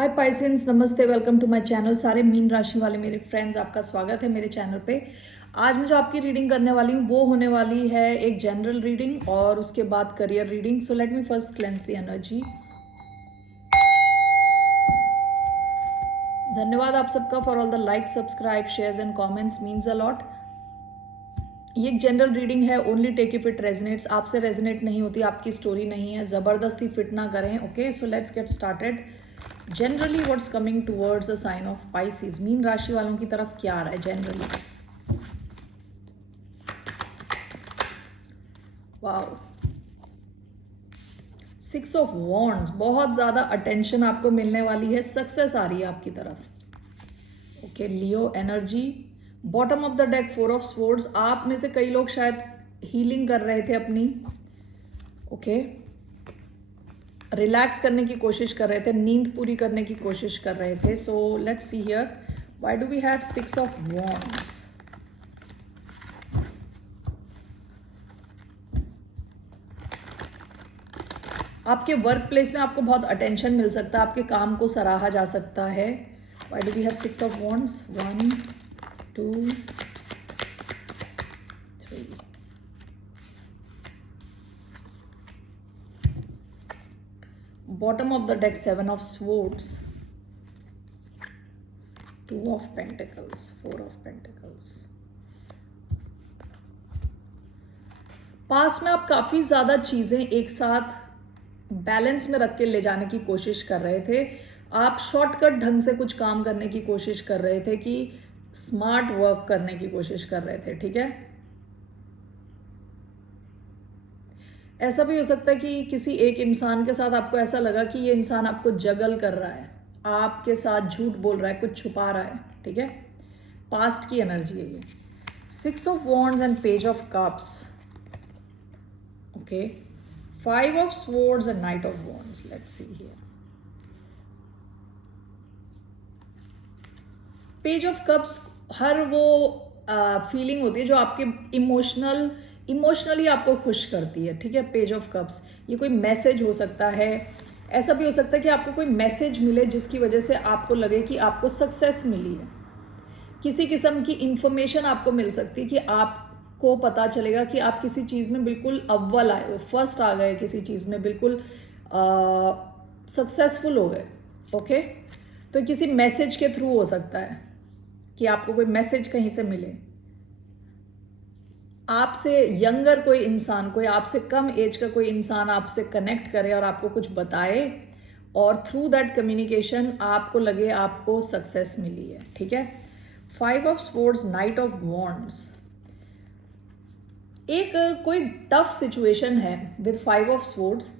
हाय पाइसेंस, नमस्ते, welcome to my channel. सारे mean राशि वाले मेरे फ्रेंड्स, आपका स्वागत है मेरे चैनल पे। आज मैं जो आपकी रीडिंग करने वाली हूँ वो होने वाली है एक जनरल रीडिंग और उसके बाद career reading. So let me first cleanse the energy. धन्यवाद आप सबका for all the like, subscribe, shares and comments, means a lot. ये एक जनरल रीडिंग है, only take if it resonates. आपसे रेजनेट नहीं होती, आपकी स्टोरी नहीं है, ज़बरदस्ती फिट ना करें। Okay, so let's get started. Generally what's coming towards the sign of Pisces, mean राशि वालों की तरफ क्या आ रहा है जनरली। वाओ, 6 ऑफ वॉन्ड्स, बहुत ज़्यादा अटेंशन आपको मिलने वाली है, सक्सेस आ रही है आपकी तरफ। Okay, Leo energy. Bottom of the deck 4 of swords. आप में से कई लोग शायद हीलिंग कर रहे थे अपनी। ओके, रिलैक्स करने की कोशिश कर रहे थे, नींद पूरी करने की कोशिश कर रहे थे। So let's see here, why do we have 6 of wands. आपके वर्क प्लेस में आपको बहुत अटेंशन मिल सकता है, आपके काम को सराहा जा सकता है। Why do we have 6 of wands. 1 2 3। Bottom of the deck 7 of swords, 2 of pentacles, 4 of pentacles. पास में आप काफ़ी ज़्यादा चीज़ें एक साथ बैलेंस में रख के ले जाने की कोशिश कर रहे थे। आप शॉर्टकट ढंग से कुछ काम करने की कोशिश कर रहे थे, कि स्मार्ट वर्क करने की कोशिश कर रहे थे। ठीक है, ऐसा भी हो सकता है कि किसी एक इंसान के साथ आपको ऐसा लगा कि ये इंसान आपको जगल कर रहा है, आपके साथ झूठ बोल रहा है, कुछ छुपा रहा है। ठीक है, पास्ट की एनर्जी है ये। 6 of wands and page of cups. Okay, 5 of swords and knight of wands. Let's see here. Page of cups हर वो फीलिंग होती है जो आपके इमोशनली आपको खुश करती है। ठीक है, पेज ऑफ कप्स, ये कोई मैसेज हो सकता है। ऐसा भी हो सकता है कि आपको कोई मैसेज मिले जिसकी वजह से आपको लगे कि आपको सक्सेस मिली है। किसी किस्म की इंफॉर्मेशन आपको मिल सकती है कि आपको पता चलेगा कि आप किसी चीज़ में बिल्कुल अव्वल आए हो, फर्स्ट आ गए किसी चीज़ में, बिल्कुल सक्सेसफुल हो गए। ओके, तो किसी मैसेज के थ्रू हो सकता है कि आपको कोई मैसेज कहीं से मिले। आपसे यंगर कोई इंसान, कोई आपसे कम एज का कोई इंसान आपसे कनेक्ट करे और आपको कुछ बताए, और थ्रू दैट कम्युनिकेशन आपको लगे आपको सक्सेस मिली है। ठीक है, 5 of swords, night of wands. एक कोई टफ सिचुएशन है विद 5 ऑफ स्वॉर्ड्स।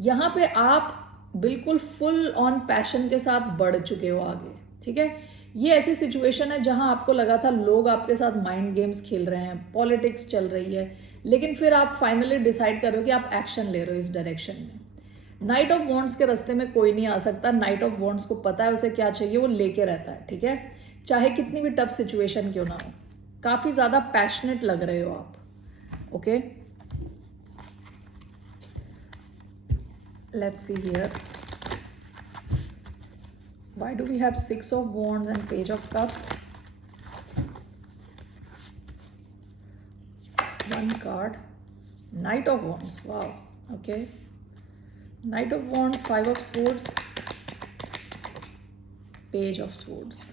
यहाँ पे आप बिल्कुल फुल ऑन पैशन के साथ बढ़ चुके हो आगे। ठीक है, ये ऐसी सिचुएशन है जहाँ आपको लगा था लोग आपके साथ माइंड गेम्स खेल रहे हैं, पॉलिटिक्स चल रही है, लेकिन फिर आप फाइनली डिसाइड कर रहे हो कि आप एक्शन ले रहे हो इस डायरेक्शन में। नाइट ऑफ वॉन्ड्स के रास्ते में कोई नहीं आ सकता। नाइट ऑफ वॉन्ड्स को पता है उसे क्या चाहिए, वो लेके रहता है। ठीक है, चाहे कितनी भी टफ सिचुएशन क्यों ना हो। काफ़ी ज़्यादा पैशनेट लग रहे हो आप। Okay, let's see here, why do we have 6 of wands and page of cups? One card, knight of wands. Wow. Okay, knight of wands, 5 of swords, page of swords,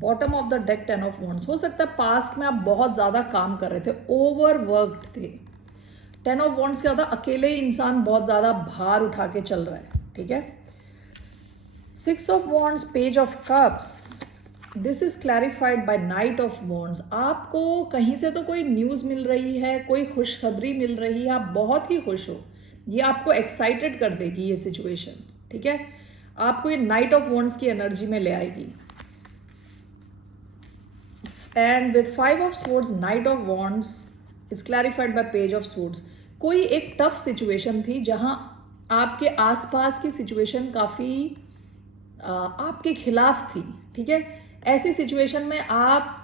bottom of the deck 10 of wands. हो सकता है past में आप बहुत ज़्यादा काम कर रहे थे, ओवरवर्क्ड थे। 10 ऑफ वॉन्ड्स क्या होता है, अकेले ही इंसान बहुत ज़्यादा भार उठा के चल रहा है। ठीक है, 6 of wands, page of cups. This is clarified by knight of wands. आपको कहीं से तो कोई न्यूज़ मिल रही है, कोई खुशखबरी मिल रही है, आप बहुत ही खुश हो, ये आपको एक्साइटेड कर देगी ये सिचुएशन। ठीक है, आपको ये नाइट ऑफ वॉन्ड्स की एनर्जी में ले आएगी। And with 5 of swords, night of wands is clarified bye page of swords. कोई एक टफ सिचुएशन थी जहां आपके आसपास की सिचुएशन काफ़ी आपके खिलाफ थी। ठीक है, ऐसी सिचुएशन में आप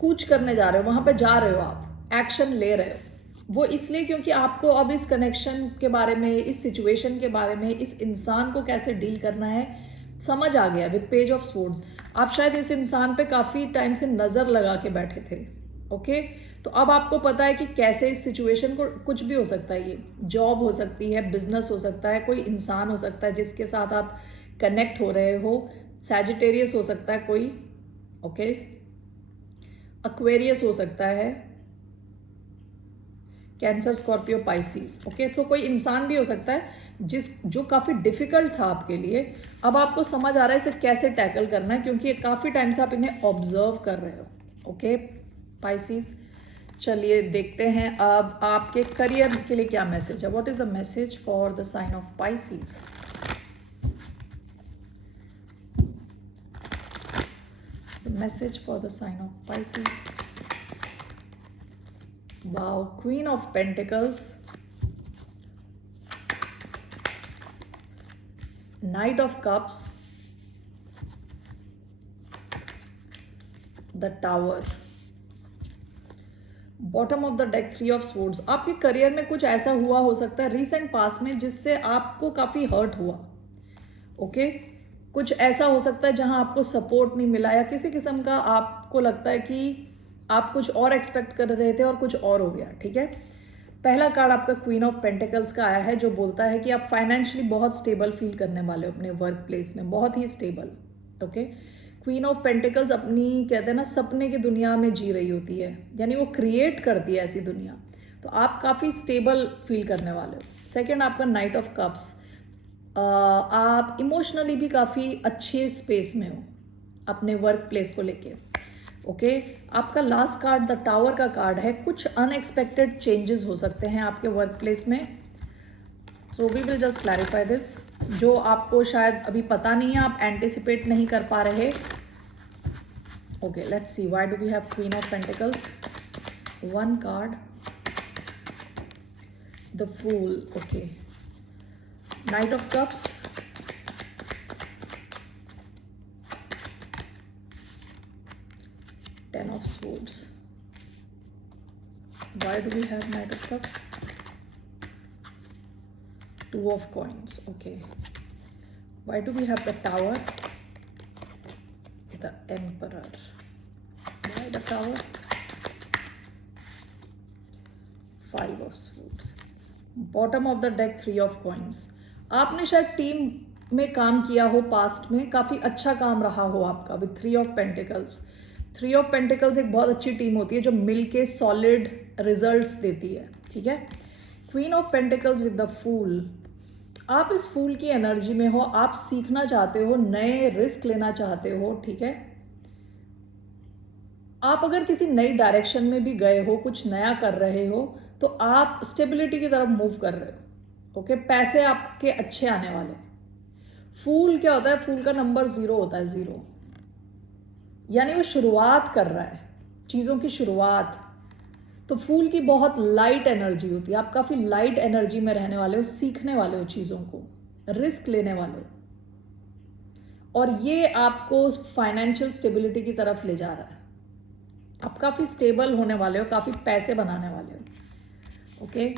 कूच करने जा रहे हो, वहां पे जा रहे हो, आप एक्शन ले रहे हो। वो इसलिए क्योंकि आपको अब इस कनेक्शन के बारे में, इस सिचुएशन के बारे में, इस इंसान को कैसे डील करना है, समझ आ गया विद पेज ऑफ स्वॉर्ड्स। आप शायद इस इंसान पे काफ़ी टाइम से नज़र लगा के बैठे थे। ओके, तो अब आपको पता है कि कैसे इस सिचुएशन को, कुछ भी हो सकता है, ये जॉब हो सकती है, बिजनेस हो सकता है, कोई इंसान हो सकता है जिसके साथ आप कनेक्ट हो रहे हो, सैजिटेरियस हो सकता है कोई, ओके, एक्वेरियस हो सकता है, कैंसर, स्कॉर्पियो, पाइसिस। ओके, तो कोई इंसान भी हो सकता है जो काफ़ी डिफिकल्ट था आपके लिए। अब आपको समझ आ रहा है इसे कैसे टैकल करना है, क्योंकि काफ़ी टाइम से आप इन्हें ऑब्जर्व कर रहे हो। ओके पाइसिस, चलिए देखते हैं अब आपके करियर के लिए क्या मैसेज है। What is the message for the sign of Pisces? The message for the sign of Pisces. Wow, Queen of Pentacles, Knight of Cups, the Tower, bottom of the deck, 3 of swords. आपके career में कुछ ऐसा हुआ हो सकता है recent पास में जिससे आपको काफ़ी हर्ट हुआ। ओके, कुछ ऐसा हो सकता है जहां आपको सपोर्ट नहीं मिला, या किसी किस्म का आपको लगता है कि आप कुछ और एक्सपेक्ट कर रहे थे और कुछ और हो गया। ठीक है, पहला कार्ड आपका क्वीन ऑफ पेंटिकल्स का आया है, जो बोलता है कि आप फाइनेंशियली बहुत स्टेबल फील करने वाले हो अपने वर्क प्लेस में, बहुत ही stable. Okay, queen of pentacles अपनी, कहते हैं ना, सपने की दुनिया में जी रही होती है, यानी वो क्रिएट करती है ऐसी दुनिया, तो आप काफ़ी स्टेबल फील करने वाले हो। सेकेंड आपका नाइट ऑफ कप्स, आप इमोशनली भी काफ़ी अच्छे स्पेस में हो अपने वर्क प्लेस को लेके। ओके, आपका लास्ट कार्ड द टावर का कार्ड है, कुछ अनएक्सपेक्टेड चेंजेस हो सकते हैं आपके वर्क प्लेस में। So we will just clarify this, जो आपको शायद अभी पता नहीं है, आप एंटिसिपेट नहीं कर पा रहे। Okay, let's see why do we have queen of pentacles, one card, the fool, okay, knight of cups, ten of swords. Why do we have Knight of Cups? Two of Coins. Okay. Why do we have the Tower? The Emperor. Why the Tower? Five of Swords. Bottom of the deck, Three of Coins. आपने शायद team में काम किया हो past में, काफ़ी अच्छा काम रहा हो आपका with 3 of pentacles. 3 of pentacles एक बहुत अच्छी टीम होती है जो मिल के सॉलिड रिजल्ट्स देती है। ठीक है, queen of pentacles with the fool, आप इस फूल की एनर्जी में हो, आप सीखना चाहते हो, नए रिस्क लेना चाहते हो। ठीक है, आप अगर किसी नई डायरेक्शन में भी गए हो, कुछ नया कर रहे हो, तो आप स्टेबिलिटी की तरफ मूव कर रहे हो। ओके, पैसे आपके अच्छे आने वाले। फूल क्या होता है? फूल का नंबर 0 होता है, 0, यानी वो शुरुआत कर रहा है, चीज़ों की शुरुआत। तो फूल की बहुत लाइट एनर्जी होती है, आप काफ़ी लाइट एनर्जी में रहने वाले हो, सीखने वाले हो चीज़ों को, रिस्क लेने वाले हो, और ये आपको फाइनेंशियल स्टेबिलिटी की तरफ ले जा रहा है। आप काफ़ी स्टेबल होने वाले हो, काफ़ी पैसे बनाने वाले हो। Okay,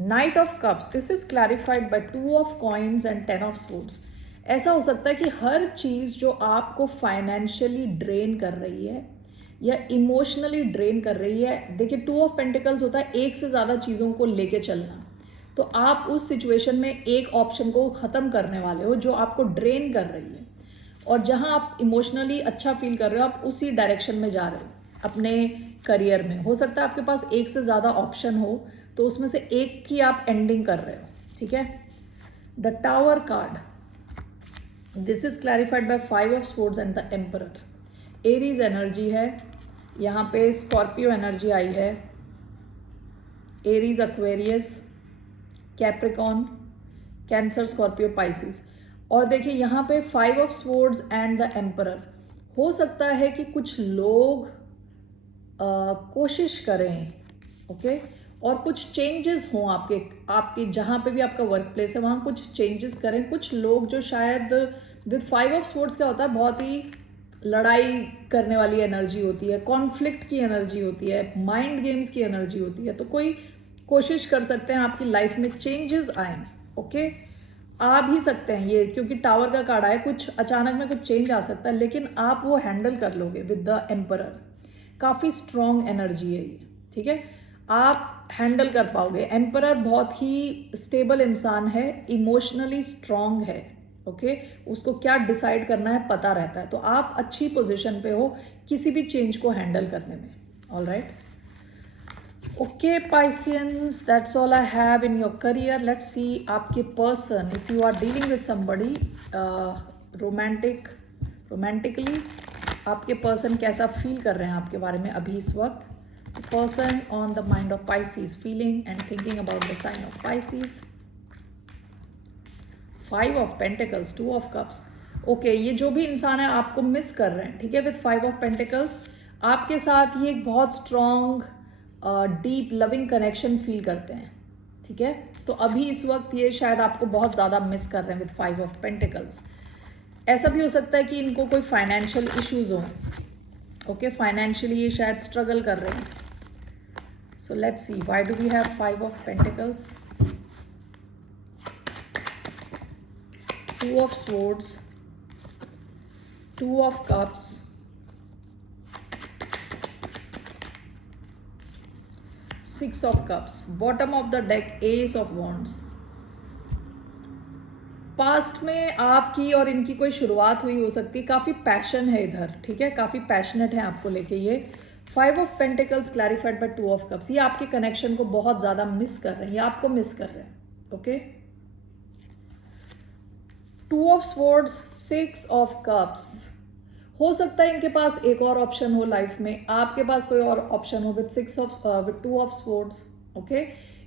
knight of cups, this is clarified by 2 of coins and 10 of swords. ऐसा हो सकता है कि हर चीज़ जो आपको फाइनेंशियली ड्रेन कर रही है या इमोशनली ड्रेन कर रही है, देखिए 2 ऑफ पेंटिकल्स होता है एक से ज़्यादा चीज़ों को लेके चलना, तो आप उस सिचुएशन में एक ऑप्शन को ख़त्म करने वाले हो जो आपको ड्रेन कर रही है, और जहां आप इमोशनली अच्छा फील कर रहे हो, आप उसी डायरेक्शन में जा रहे हो अपने करियर में। हो सकता है आपके पास एक से ज़्यादा ऑप्शन हो, तो उसमें से एक की आप एंडिंग कर रहे हो। ठीक है, the tower card, this is clarified by 5 of swords and the emperor. Aries energy है, यहाँ पे स्कॉर्पियो एनर्जी आई है, Aries, Aquarius, Capricorn, Cancer, Scorpio, Pisces. और देखिए यहाँ पे 5 of swords and the emperor. हो सकता है कि कुछ लोग कोशिश करें, ओके, और कुछ चेंजेस हों आपके जहाँ पे भी आपका वर्क प्लेस है वहाँ कुछ चेंजेस करें कुछ लोग, जो शायद विद 5 ऑफ स्वॉर्ड्स क्या होता है, बहुत ही लड़ाई करने वाली एनर्जी होती है, कॉन्फ्लिक्ट की एनर्जी होती है, माइंड गेम्स की एनर्जी होती है। तो कोई कोशिश कर सकते हैं आपकी लाइफ में चेंजेस आए। ओके, आ भी सकते हैं ये, क्योंकि टावर का कार्ड है, कुछ अचानक में कुछ चेंज आ सकता है, लेकिन आप वो हैंडल कर लोगे विद द एम्परर। काफ़ी स्ट्रॉन्ग एनर्जी है ये, ठीक है, आप हैंडल कर पाओगे। एम्परर बहुत ही स्टेबल इंसान है, इमोशनली स्ट्रॉन्ग है, ओके, उसको क्या डिसाइड करना है पता रहता है, तो आप अच्छी पोजीशन पे हो किसी भी चेंज को हैंडल करने में। All right, okay Pisceans, that's all I have in your career. Let's see आपके person, if you are dealing with somebody romantically, आपके person कैसा feel कर रहे हैं आपके बारे में अभी इस वक्त। The person on the mind of Pisces, feeling and thinking about the sign of Pisces. 5 of Pentacles, 2 of Cups. Okay, ये जो भी इंसान है आपको मिस कर रहे हैं, ठीक है, विद 5 ऑफ पेंटिकल्स आपके साथ ये एक बहुत strong deep loving connection feel करते हैं, ठीक है, तो अभी इस वक्त ये शायद आपको बहुत ज़्यादा मिस कर रहे हैं विद 5 ऑफ पेंटिकल्स। ऐसा भी हो सकता है कि इनको कोई फाइनेंशियल इश्यूज हों, ओके, फाइनेंशियली ये शायद स्ट्रगल कर रहे हैं। So let's see why do we have 5 of pentacles, 2 of swords, 2 of cups, 6 of cups, bottom of the deck, ace of wands। Past में आपकी और इनकी कोई शुरुआत हुई हो सकती है, काफ़ी पैशन है इधर, ठीक है, काफ़ी पैशनेट है आपको लेके ये। 5 of pentacles clarified by 2 of cups, ये आपके कनेक्शन को बहुत ज़्यादा मिस कर रहे हैं, ये आपको मिस कर रहे हैं, okay. 2 of swords, 6 of cups, हो सकता है इनके पास एक और ऑप्शन हो लाइफ में, आपके पास कोई और ऑप्शन हो विद 2 ऑफ स्वॉर्ड्स, ओके।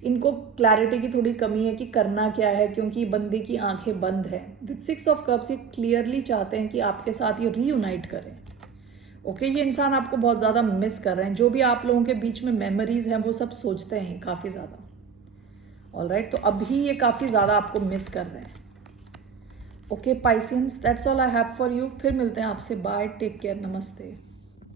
इनको क्लैरिटी की थोड़ी कमी है कि करना क्या है, क्योंकि बंदे की आंखें बंद है। विद 6 ऑफ कप्स ये क्लियरली चाहते हैं कि आपके साथ ये रीयूनाइट करें, ओके। ये इंसान आपको बहुत ज़्यादा मिस कर रहे हैं, जो भी आप लोगों के बीच में मेमोरीज हैं वो सब सोचते हैं काफ़ी ज़्यादा। ऑल राइट, तो अभी ये काफ़ी ज़्यादा आपको मिस कर रहे हैं, okay. Pisceans, that's all I have for you. फिर मिलते हैं आपसे, बाय, टेक केयर, नमस्ते।